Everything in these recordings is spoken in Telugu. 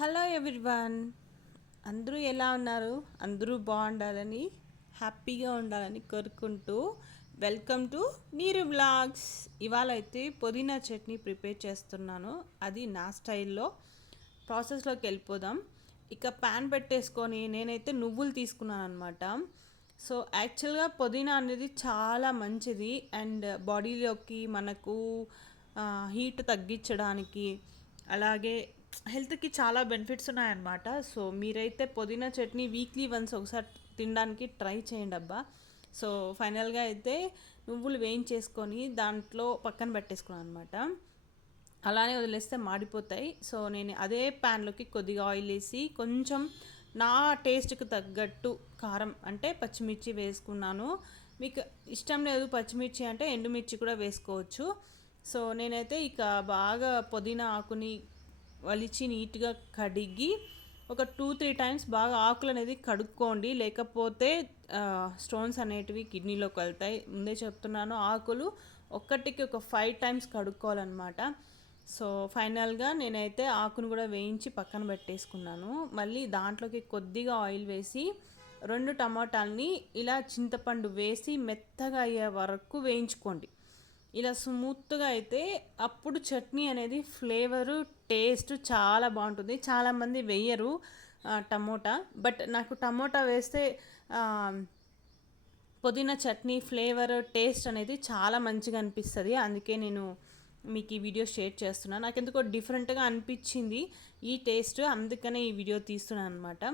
హలో ఎవ్రీవన్, అందరూ ఎలా ఉన్నారు? అందరూ బాగుండాలని, హ్యాపీగా ఉండాలని కోరుకుంటూ వెల్కమ్ టు నీరు బ్లాగ్స్. ఇవాళ అయితే పుదీనా చట్నీ ప్రిపేర్ చేస్తున్నాను. అది నా స్టైల్లో. ప్రాసెస్లోకి వెళ్ళిపోదాం. ఇక ప్యాన్ పెట్టేసుకొని నేనైతే నువ్వులు తీసుకున్నాను అనమాట. సో యాక్చువల్గా పుదీనా అనేది చాలా మంచిది అండ్ బాడీలోకి మనకు హీట్ తగ్గించడానికి, అలాగే హెల్త్కి చాలా బెనిఫిట్స్ ఉన్నాయన్నమాట. సో మీరైతే పుదీనా చట్నీ వీక్లీ వన్స్ ఒకసారి తినడానికి ట్రై చేయండి అబ్బా. సో ఫైనల్గా అయితే నువ్వులు వేయించేసుకొని దాంట్లో పక్కన పెట్టేసుకున్నాను అనమాట. అలానే వదిలేస్తే మాడిపోతాయి. సో నేను అదే ప్యాన్లోకి కొద్దిగా ఆయిల్ వేసి కొంచెం నా టేస్ట్కి తగ్గట్టు కారం అంటే పచ్చిమిర్చి వేసుకున్నాను. మీకు ఇష్టం లేదు పచ్చిమిర్చి అంటే ఎండుమిర్చి కూడా వేసుకోవచ్చు. సో నేనైతే ఇక బాగా పుదీనా ఆకుని వలిచి నీట్గా కడిగి ఒక 2-3 టైమ్స్ బాగా ఆకులు అనేది కడుక్కోండి, లేకపోతే స్టోన్స్ అనేటివి కిడ్నీలోకి వెళ్తాయి. ముందే చెప్తున్నాను, ఆకులు ఒక్కటికి ఒక 5 టైమ్స్ కడుక్కోవాలన్నమాట. సో ఫైనల్గా నేనైతే ఆకును కూడా వేయించి పక్కన పెట్టేసుకున్నాను. మళ్ళీ దాంట్లోకి కొద్దిగా ఆయిల్ వేసి 2 టమాటాలని ఇలా చింతపండు వేసి మెత్తగా అయ్యే వరకు వేయించుకోండి. ఇలా స్మూత్గా అయితే అప్పుడు చట్నీ అనేది ఫ్లేవరు టేస్ట్ చాలా బాగుంటుంది. చాలామంది వేయరు టమోటా, బట్ నాకు టమోటా వేస్తే పుదీనా చట్నీ ఫ్లేవర్ టేస్ట్ అనేది చాలా మంచిగా అనిపిస్తుంది. అందుకే నేను మీకు ఈ వీడియో షేర్ చేస్తున్నాను. నాకు ఎందుకో డిఫరెంట్గా అనిపించింది ఈ టేస్ట్, అందుకనే ఈ వీడియో తీస్తున్నాను అనమాట.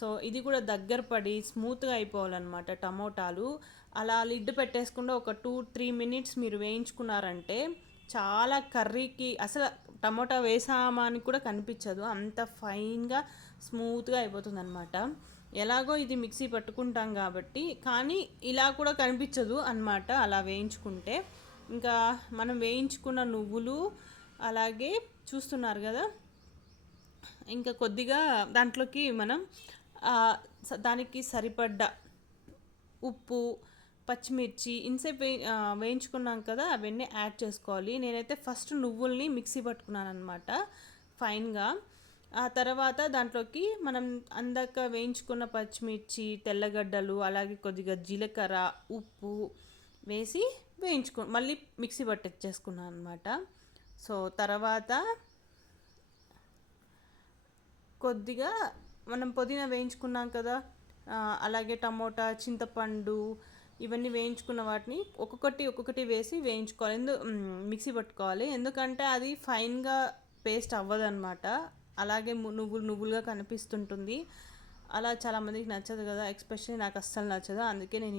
సో ఇది కూడా దగ్గర పడి స్మూత్గా అయిపోవాలన్నమాట టమోటాలు. అలా లిడ్ పెట్టేసుకుంటే ఒక 2-3 మినిట్స్ మీరు వేయించుకున్నారంటే చాలా కర్రీకి అసలు టమోటా వేసామా అని కూడా కనిపించదు, అంత ఫైన్గా స్మూత్గా అయిపోతుంది అనమాట. ఎలాగో ఇది మిక్సీ పట్టుకుంటాం కాబట్టి, కానీ ఇలా కూడా కనిపించదు అనమాట అలా వేయించుకుంటే. ఇంకా మనం వేయించుకున్న నువ్వులు అలాగే చూస్తున్నారు కదా, ఇంకా కొద్దిగా దాంట్లోకి మనం దానికి సరిపడ్డ ఉప్పు, పచ్చిమిర్చి ఇన్సేపు వేయించుకున్నాం కదా, అవన్నీ యాడ్ చేసుకోవాలి. నేనైతే ఫస్ట్ నువ్వుల్ని మిక్సీ పట్టుకున్నాను అనమాట ఫైన్గా. ఆ తర్వాత దాంట్లోకి మనం అందాక వేయించుకున్న పచ్చిమిర్చి, తెల్లగడ్డలు, అలాగే కొద్దిగా జీలకర్ర, ఉప్పు వేసి మళ్ళీ మిక్సీ పట్టించేసుకున్నాను అనమాట. సో తర్వాత కొద్దిగా మనం పుదీనా వేయించుకున్నాం కదా, అలాగే టమోటా, చింతపండు ఇవన్నీ వేయించుకున్న వాటిని ఒక్కొక్కటి వేసి వేయించుకోవాలి, మిక్సీ పట్టుకోవాలి. ఎందుకంటే అది ఫైన్గా పేస్ట్ అవ్వదన్నమాట, అలాగే నువ్వులుగా కనిపిస్తుంటుంది. అలా చాలామందికి నచ్చదు కదా, ఎస్పెషల్లీ నాకు అస్సలు నచ్చదు. అందుకే నేను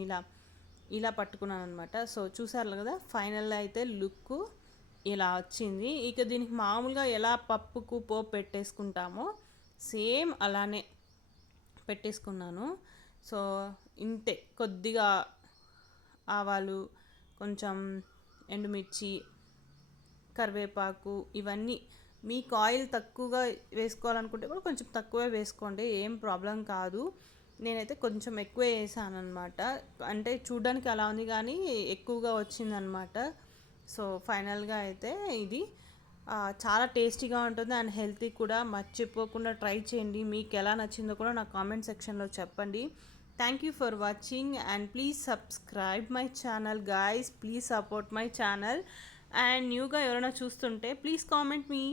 ఇలా పట్టుకున్నాను అనమాట. సో చూసారు కదా, ఫైనల్లో అయితే లుక్ ఇలా వచ్చింది. ఇక దీనికి మామూలుగా ఎలా పప్పుకు పోపు పెట్టేసుకుంటామో సేమ్ అలానే పెట్టేసుకున్నాను. సో ఇంతే, కొద్దిగా ఆవాలు, కొంచెం ఎండుమిర్చి, కరివేపాకు ఇవన్నీ మీకు ఆయిల్ తక్కువగా వేసుకోవాలనుకుంటే కూడా కొంచెం తక్కువే వేసుకోండి, ఏం ప్రాబ్లం కాదు. నేనైతే కొంచెం ఎక్కువే వేసాను అనమాట, అంటే చూడ్డానికి అలా ఉంది కానీ ఎక్కువగా వచ్చిందనమాట. సో ఫైనల్గా అయితే ఇది చాలా టేస్టీగా ఉంటుంది అండ్ హెల్తీ కూడా. మర్చిపోకుండా ట్రై చేయండి. మీకు ఎలా నచ్చిందో కూడా నా కామెంట్ సెక్షన్లో చెప్పండి. Thank you for watching and please subscribe my channel guys. Please support my channel. And న్యూగా ఎవరైనా చూస్తుంటే ప్లీజ్ కామెంట్ మీ.